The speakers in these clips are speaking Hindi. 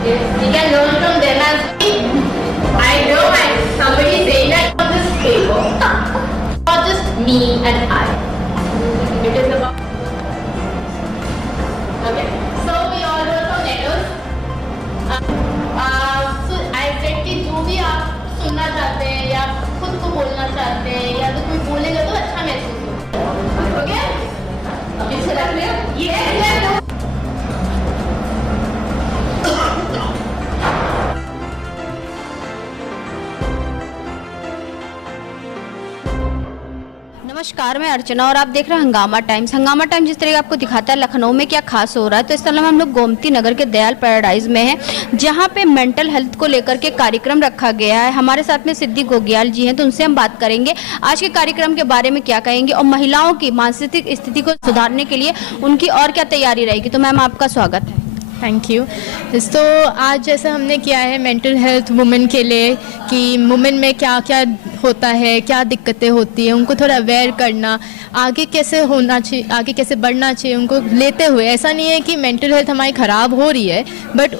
We can learn from them as well. I know somebody saying that on this paper. Not just me and I. It is about. Okay. So we all wrote some letters. So I said कि जो भी आप सुनना चाहते हैं या खुद को बोलना चाहते हैं या तो कोई बोलेगा तो अच्छा महसूस होगा. Okay? पीछे रख लिया? Yes. नमस्कार, मैं अर्चना और आप देख रहे हैं हंगामा टाइम्स। हंगामा टाइम्स जिस तरह आपको दिखाता है लखनऊ में क्या खास हो रहा है, तो इस तरह हम लोग गोमती नगर के दयाल पैराडाइज में हैं, जहां पे मेंटल हेल्थ को लेकर के कार्यक्रम रखा गया है। हमारे साथ में सिद्धि गोगियाल जी हैं, तो उनसे हम बात करेंगे आज के कार्यक्रम के बारे में, क्या कहेंगे और महिलाओं की मानसिक स्थिति को सुधारने के लिए उनकी और क्या तैयारी रहेगी। तो मैम आपका स्वागत है। Thank you. तो आज जैसे हमने किया है मेंटल हेल्थ वुमेन के लिए कि वुमेन में क्या क्या होता है, क्या दिक्कतें होती हैं, उनको थोड़ा अवेयर करना, आगे कैसे होना चाहिए, आगे कैसे बढ़ना चाहिए उनको लेते हुए। ऐसा नहीं है कि मेंटल हेल्थ हमारी ख़राब हो रही है, बट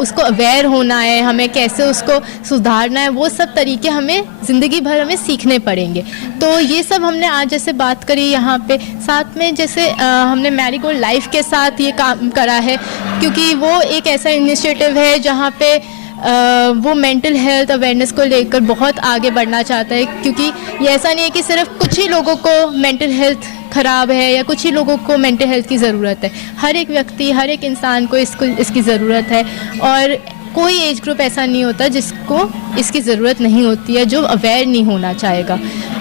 उसको अवेयर होना है, हमें कैसे उसको सुधारना है, वो सब तरीके हमें ज़िंदगी भर हमें सीखने पड़ेंगे। तो ये सब हमने आज जैसे बात करी यहाँ पे, साथ में जैसे हमने मैरीगोल्ड लाइफ के साथ ये काम करा है, क्योंकि वो एक ऐसा इनिशिएटिव है जहाँ पे वो मेंटल हेल्थ अवेयरनेस को लेकर बहुत आगे बढ़ना चाहता है। क्योंकि ये ऐसा नहीं है कि सिर्फ कुछ ही लोगों को मेंटल हेल्थ ख़राब है या कुछ ही लोगों को मेंटल हेल्थ की ज़रूरत है। हर एक व्यक्ति, हर एक इंसान को इसकी ज़रूरत है, और कोई एज ग्रुप ऐसा नहीं होता जिसको इसकी ज़रूरत नहीं होती है, जो अवेयर नहीं होना चाहेगा।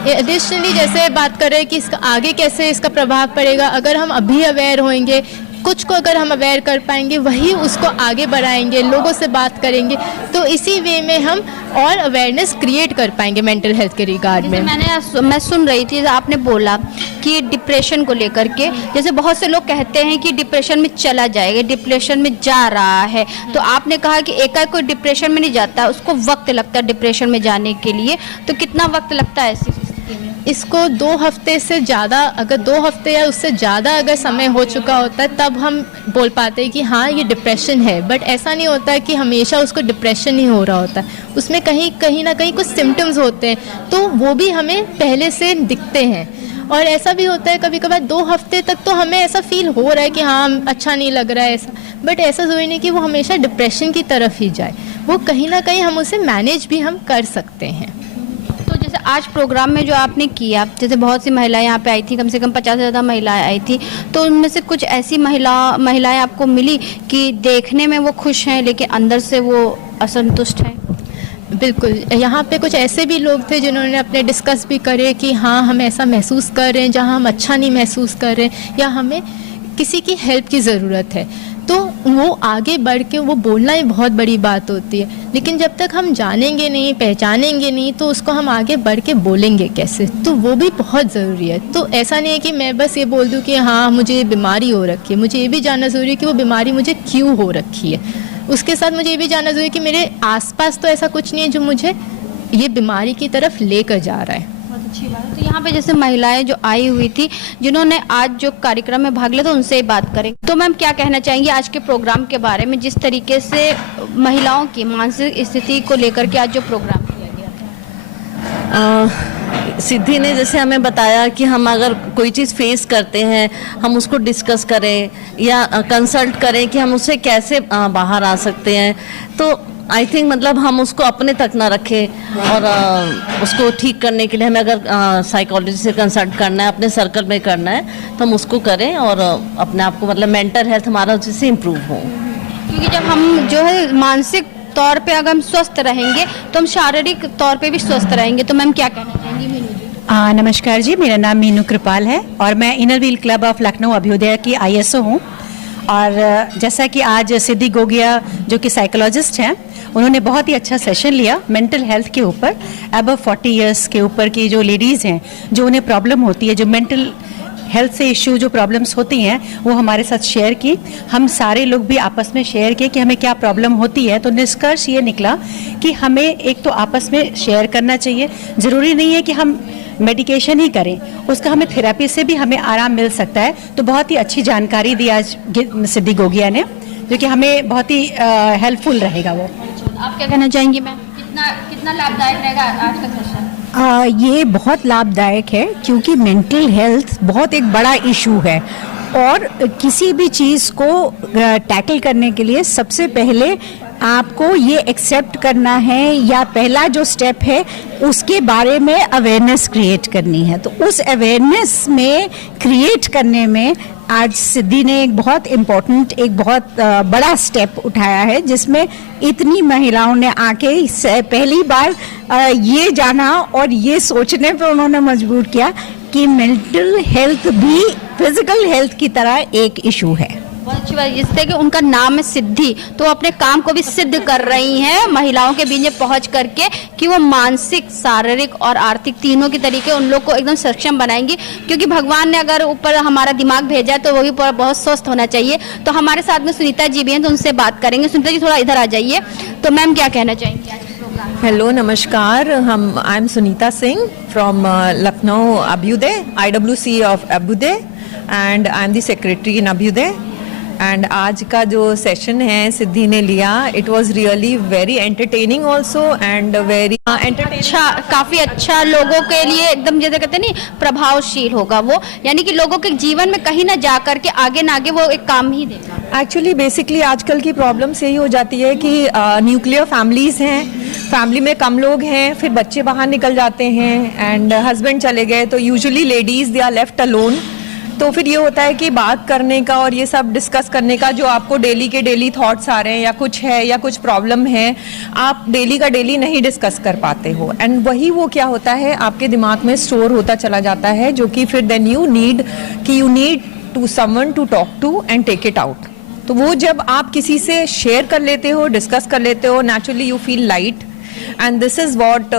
एडिशनली जैसे बात कर रहे हैं कि इसका आगे कैसे इसका प्रभाव पड़ेगा, अगर हम अभी अवेयर होंगे, कुछ को अगर हम अवेयर कर पाएंगे, वही उसको आगे बढ़ाएंगे, लोगों से बात करेंगे, तो इसी वे में हम और अवेयरनेस क्रिएट कर पाएंगे मेंटल हेल्थ के रिगार्ड में। मैं सुन रही थी, आपने बोला कि डिप्रेशन को लेकर के, जैसे बहुत से लोग कहते हैं कि डिप्रेशन में चला जाएगा, डिप्रेशन में जा रहा है, तो आपने कहा कि एकाएक कोई डिप्रेशन में नहीं जाता, उसको वक्त लगता है डिप्रेशन में जाने के लिए। तो कितना वक्त लगता है ऐसी स्थिति में? इसको 2 हफ्ते से ज़्यादा, अगर 2 हफ्ते या उससे ज़्यादा अगर समय हो चुका होता है, तब हम बोल पाते हैं कि हाँ ये डिप्रेशन है। बट ऐसा नहीं होता है कि हमेशा उसको डिप्रेशन ही हो रहा होता है, उसमें कहीं ना कहीं कुछ सिम्टम्स होते हैं, तो वो भी हमें पहले से दिखते हैं। और ऐसा भी होता है कभी कभार 2 हफ्ते तक तो हमें ऐसा फील हो रहा है कि हाँ अच्छा नहीं लग रहा है ऐसा, बट ऐसा ज़रूरी नहीं कि वो हमेशा डिप्रेशन की तरफ ही जाए, वो कहीं ना कहीं हम उसे मैनेज भी हम कर सकते हैं। आज प्रोग्राम में जो आपने किया, जैसे बहुत सी महिलाएं यहाँ पे आई थी, कम से कम 50 से ज़्यादा महिलाएं आई थी, तो उनमें से कुछ ऐसी महिलाएं आपको मिली कि देखने में वो खुश हैं लेकिन अंदर से वो असंतुष्ट हैं? बिल्कुल, यहाँ पे कुछ ऐसे भी लोग थे जिन्होंने अपने डिस्कस भी करे कि हाँ हम ऐसा महसूस कर रहे हैं जहाँ हम अच्छा नहीं महसूस कर रहे हैं, या हमें किसी की हेल्प की ज़रूरत है। तो वो आगे बढ़ के वो बोलना ही बहुत बड़ी बात होती है, लेकिन जब तक हम जानेंगे नहीं, पहचानेंगे नहीं, तो उसको हम आगे बढ़ के बोलेंगे कैसे, तो वो भी बहुत ज़रूरी है। तो ऐसा नहीं है कि मैं बस ये बोल दूँ कि हाँ मुझे ये बीमारी हो रखी है, मुझे ये भी जानना ज़रूरी है कि वो बीमारी मुझे क्यों हो रखी है। उसके साथ मुझे ये भी जानना ज़रूरी है कि मेरे आसपास तो ऐसा कुछ नहीं है जो मुझे ये बीमारी की तरफ लेकर जा रहा है। बहुत अच्छी बात है। तो यहाँ पे जैसे महिलाएं जो आई हुई थी, जिन्होंने आज जो कार्यक्रम में भाग लिया, तो उनसे ही बात करें। तो मैम क्या कहना चाहेंगी आज के प्रोग्राम के बारे में, जिस तरीके से महिलाओं की मानसिक स्थिति को लेकर के आज जो प्रोग्राम किया गया था? सिद्धि ने जैसे हमें बताया कि हम अगर कोई चीज़ फेस करते हैं, हम उसको डिस्कस करें या कंसल्ट करें कि हम उससे कैसे बाहर आ सकते हैं। तो आई थिंक मतलब हम उसको अपने तक ना रखें, और उसको ठीक करने के लिए हमें अगर साइकोलॉजिस्ट से कंसल्ट करना है, अपने सर्कल में करना है, तो हम उसको करें और अपने आप को मतलब मेंटल हेल्थ हमारा उससे इम्प्रूव हो। क्योंकि जब हम जो है मानसिक तौर पे अगर हम स्वस्थ रहेंगे तो हम शारीरिक तौर पे भी स्वस्थ रहेंगे। तो मैम क्या कहना चाहेंगी? मीनू जी। नमस्कार जी, मेरा नाम मीनू कृपाल है और मैं inner wheel club of Lucknow Abhyudaya की ISO हूँ। और जैसा कि आज सिद्धि गोगिया जो कि साइकोलॉजिस्ट हैं, उन्होंने बहुत ही अच्छा सेशन लिया मेंटल हेल्थ के ऊपर। अबव 40 इयर्स के ऊपर की जो लेडीज़ हैं, जो उन्हें प्रॉब्लम होती है, जो मेंटल हेल्थ से इश्यू जो प्रॉब्लम्स होती हैं, वो हमारे साथ शेयर की। हम सारे लोग भी आपस में शेयर किए कि हमें क्या प्रॉब्लम होती है। तो निष्कर्ष ये निकला कि हमें एक तो आपस में शेयर करना चाहिए। ज़रूरी नहीं है कि हम मेडिकेशन ही करें, उसका हमें थेरेपी से भी हमें आराम मिल सकता है। तो बहुत ही अच्छी जानकारी दी आज सिद्धि गोगिया ने। जो कि हमें बहुत ही हेल्पफुल रहेगा वो। आप क्या कहना चाहेंगी मैम, कितना कितना लाभदायक रहेगा आज का सेशन? ये बहुत लाभदायक है क्योंकि मेंटल हेल्थ बहुत एक बड़ा इशू है और किसी भी चीज़ को टैकल करने के लिए सबसे पहले आपको ये एक्सेप्ट करना है या पहला जो स्टेप है उसके बारे में अवेयरनेस क्रिएट करनी है। तो उस अवेयरनेस में क्रिएट करने में आज सिद्धि ने एक बहुत इम्पोर्टेंट, एक बहुत बड़ा स्टेप उठाया है, जिसमें इतनी महिलाओं ने आके पहली बार ये जाना और ये सोचने पे उन्होंने मजबूर किया कि मेंटल हेल्थ भी फिजिकल हेल्थ की तरह एक इशू है। बहुत अच्छी बात इससे कि उनका नाम है सिद्धि, तो अपने काम को भी सिद्ध कर रही हैं महिलाओं के बीच में पहुंच करके कि वो मानसिक, शारीरिक और आर्थिक तीनों के तरीके उन लोग को एकदम सक्षम बनाएंगी। क्योंकि भगवान ने अगर ऊपर हमारा दिमाग भेजा है तो वो भी बहुत स्वस्थ होना चाहिए। तो हमारे साथ में सुनीता जी भी हैं, तो उनसे बात करेंगे। सुनीता जी थोड़ा इधर आ जाइए। तो मैम क्या कहना चाहेंगी आज के प्रोग्राम में? हेलो, नमस्कार। I am Sunita Singh from Lucknow Abhyudaya, IWC of Abhyudaya, and I am the secretary in Abhyudaya. And आज का जो सेशन है सिद्धि ने लिया, it was really very entertaining also and very अच्छा, काफी अच्छा लोगों के लिए एकदम जैसे कहते हैं नहीं, प्रभावशील होगा वो, यानी कि लोगों के जीवन में कहीं ना जा करके आगे ना आगे वो एक काम ही देगा। एक्चुअली बेसिकली आजकल की प्रॉब्लम्स यही हो जाती है कि न्यूक्लियर फैमिलीज हैं, फैमिली में कम लोग हैं, फिर बच्चे बाहर निकल जाते हैं एंड हस्बैंड चले गए, तो usually ladies they are left alone. तो फिर ये होता है कि बात करने का और ये सब डिस्कस करने का, जो आपको डेली के डेली थॉट्स आ रहे हैं या कुछ है या कुछ प्रॉब्लम है, आप डेली का डेली नहीं डिस्कस कर पाते हो, एंड वही वो क्या होता है आपके दिमाग में स्टोर होता चला जाता है, जो कि फिर then you need to someone to talk to and take it out. तो वो जब आप किसी से शेयर कर लेते हो, डिस्कस कर लेते हो, naturally you feel light, and this is what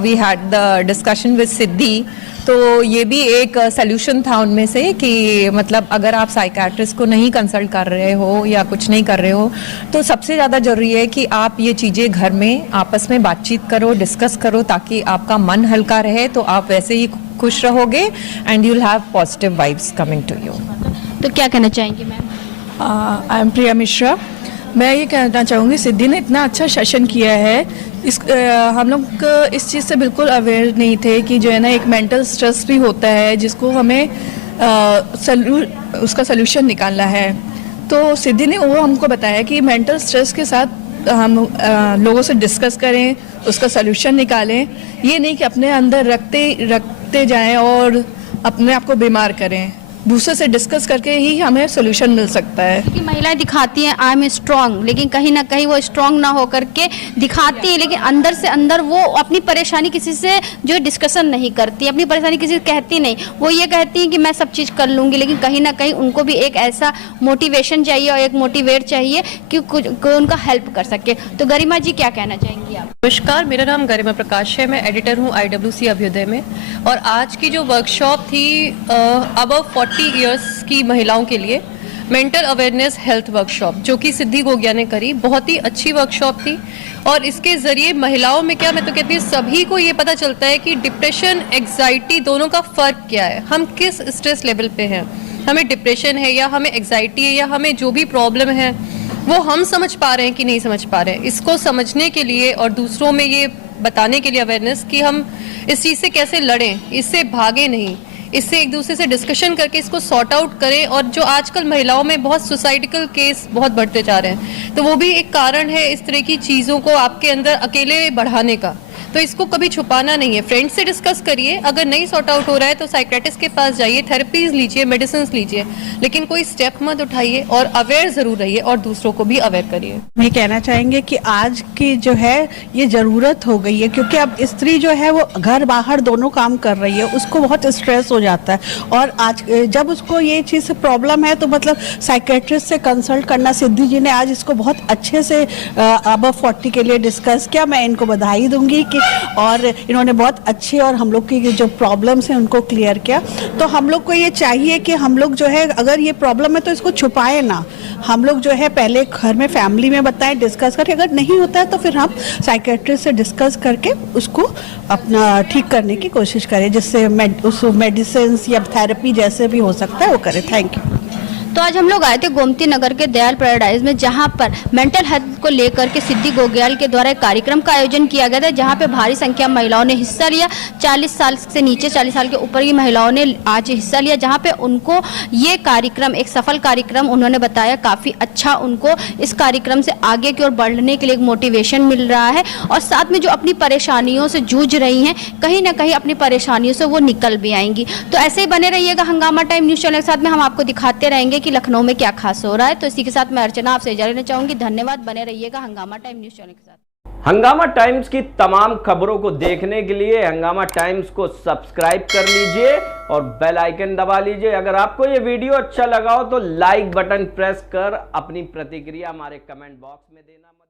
we had the discussion with Siddhi. तो ये भी एक सोल्यूशन था उनमें से कि मतलब अगर आप साइकियाट्रिस्ट को नहीं कंसल्ट कर रहे हो या कुछ नहीं कर रहे हो, तो सबसे ज़्यादा ज़रूरी है कि आप ये चीज़ें घर में आपस में बातचीत करो, डिस्कस करो, ताकि आपका मन हल्का रहे, तो आप वैसे ही खुश रहोगे and you will have positive vibes coming to you. तो क्या कहना चाहेंगी ma'am? I am Priya Mishra. मैं ये कहना चाहूँगी, सिद्धि ने इतना अच्छा सेशन किया है, हम लोग इस चीज़ से बिल्कुल अवेयर नहीं थे कि जो है ना एक मेंटल स्ट्रेस भी होता है जिसको हमें उसका सल्यूशन निकालना है। तो सिद्धि ने वो हमको बताया कि मेंटल स्ट्रेस के साथ हम लोगों से डिस्कस करें, उसका सल्यूशन निकालें, ये नहीं कि अपने अंदर रखते जाएं और अपने आप को बीमार करें। दूसरे से डिस्कस करके ही हमें सोल्यूशन मिल सकता है। क्योंकि महिलाएं दिखाती हैं आई एम स्ट्रांग, लेकिन कहीं ना कहीं वो स्ट्रांग ना होकर के दिखाती है, लेकिन अंदर से अंदर वो अपनी परेशानी किसी से जो डिस्कशन नहीं करती, अपनी परेशानी किसी से कहती नहीं। वो ये कहती हैं कि मैं सब चीज़ कर लूँगी, लेकिन कहीं ना कहीं उनको भी एक ऐसा मोटिवेशन चाहिए और एक मोटिवेट चाहिए कि कोई उनका हेल्प कर सके। तो गरिमा जी क्या कहना चाहेंगी आप? नमस्कार, मेरा नाम गरिमा प्रकाश है, मैं एडिटर हूँ IWC अभ्युदय में। और आज की जो वर्कशॉप थी अबव 40 इयर्स की महिलाओं के लिए मेंटल अवेयरनेस हेल्थ वर्कशॉप, जो कि सिद्धि गोगिया ने करी, बहुत ही अच्छी वर्कशॉप थी। और इसके ज़रिए महिलाओं में क्या, मैं तो कहती हूँ सभी को ये पता चलता है कि डिप्रेशन, एग्जाइटी दोनों का फ़र्क क्या है, हम किस स्ट्रेस लेवल पे हैं, हमें डिप्रेशन है या हमें एग्जाइटी है या हमें जो भी प्रॉब्लम है वो हम समझ पा रहे हैं कि नहीं समझ पा रहे हैं। इसको समझने के लिए और दूसरों में ये बताने के लिए अवेयरनेस कि हम इस चीज़ से कैसे लड़ें, इससे भागे नहीं, इससे एक दूसरे से डिस्कशन करके इसको सॉर्ट आउट करें। और जो आजकल महिलाओं में बहुत सुसाइडिकल केस बहुत बढ़ते जा रहे हैं, तो वो भी एक कारण है इस तरह की चीज़ों को आपके अंदर अकेले बढ़ाने का। तो इसको कभी छुपाना नहीं है, फ्रेंड से डिस्कस करिए, अगर नहीं सॉर्ट आउट हो रहा है तो साइकियाट्रिस्ट के पास जाइए, थेरेपीज लीजिए, मेडिसिन लीजिए, लेकिन कोई स्टेप मत उठाइए और अवेयर ज़रूर रहिए और दूसरों को भी अवेयर करिए। मैं कहना चाहेंगे कि आज की जो है ये ज़रूरत हो गई है, क्योंकि अब स्त्री जो है वो घर बाहर दोनों काम कर रही है, उसको बहुत स्ट्रेस हो जाता है, और आज जब उसको ये चीज़ प्रॉब्लम है तो मतलब साइकियाट्रिस्ट से कंसल्ट करना, सिद्धि जी ने आज इसको बहुत अच्छे से अबव 40 के लिए डिस्कस किया। मैं इनको बधाई दूंगी कि और इन्होंने बहुत अच्छे और हम लोग की जो प्रॉब्लम्स हैं उनको क्लियर किया। तो हम लोग को ये चाहिए कि हम लोग जो है अगर ये प्रॉब्लम है तो इसको छुपाए ना, हम लोग जो है पहले घर में फैमिली में बताएं, डिस्कस करें, अगर नहीं होता है तो फिर हम साइकियाट्रिस्ट से डिस्कस करके उसको अपना ठीक करने की कोशिश करें, जिससे उस मेडिसिन या थेरेपी जैसे भी हो सकता है वो करें। Thank you. तो आज हम लोग आए थे गोमती नगर के दयाल पैराडाइज में, जहां पर मेंटल हेल्थ को लेकर के सिद्धि गोग्याल के द्वारा एक कार्यक्रम का आयोजन किया गया था, जहां पे भारी संख्या में महिलाओं ने हिस्सा लिया। 40 साल से नीचे 40 साल के ऊपर की महिलाओं ने आज हिस्सा लिया, जहां पे उनको ये कार्यक्रम एक सफल कार्यक्रम उन्होंने बताया, काफ़ी अच्छा उनको इस कार्यक्रम से आगे की ओर बढ़ने के लिए एक मोटिवेशन मिल रहा है, और साथ में जो अपनी परेशानियों से जूझ रही हैं, कहीं ना कहीं अपनी परेशानियों से वो निकल भी आएंगी। तो ऐसे ही बने रहिएगा हंगामा टाइम न्यूज़ चैनल के साथ में, हम आपको दिखाते रहेंगे कि लखनऊ में क्या खास हो रहा है। तो इसी के साथ मैं अर्चना आपसे इजाजत लेना चाहूंगी। धन्यवाद, बने रहिएगा हंगामा टाइम न्यूज़ चैनल के साथ। हंगामा टाइम्स की तमाम खबरों को देखने के लिए हंगामा टाइम्स को सब्सक्राइब कर लीजिए और बेल आइकन दबा लीजिए। अगर आपको ये वीडियो अच्छा लगा हो तो लाइक बटन प्रेस कर अपनी प्रतिक्रिया हमारे कमेंट बॉक्स में देना मत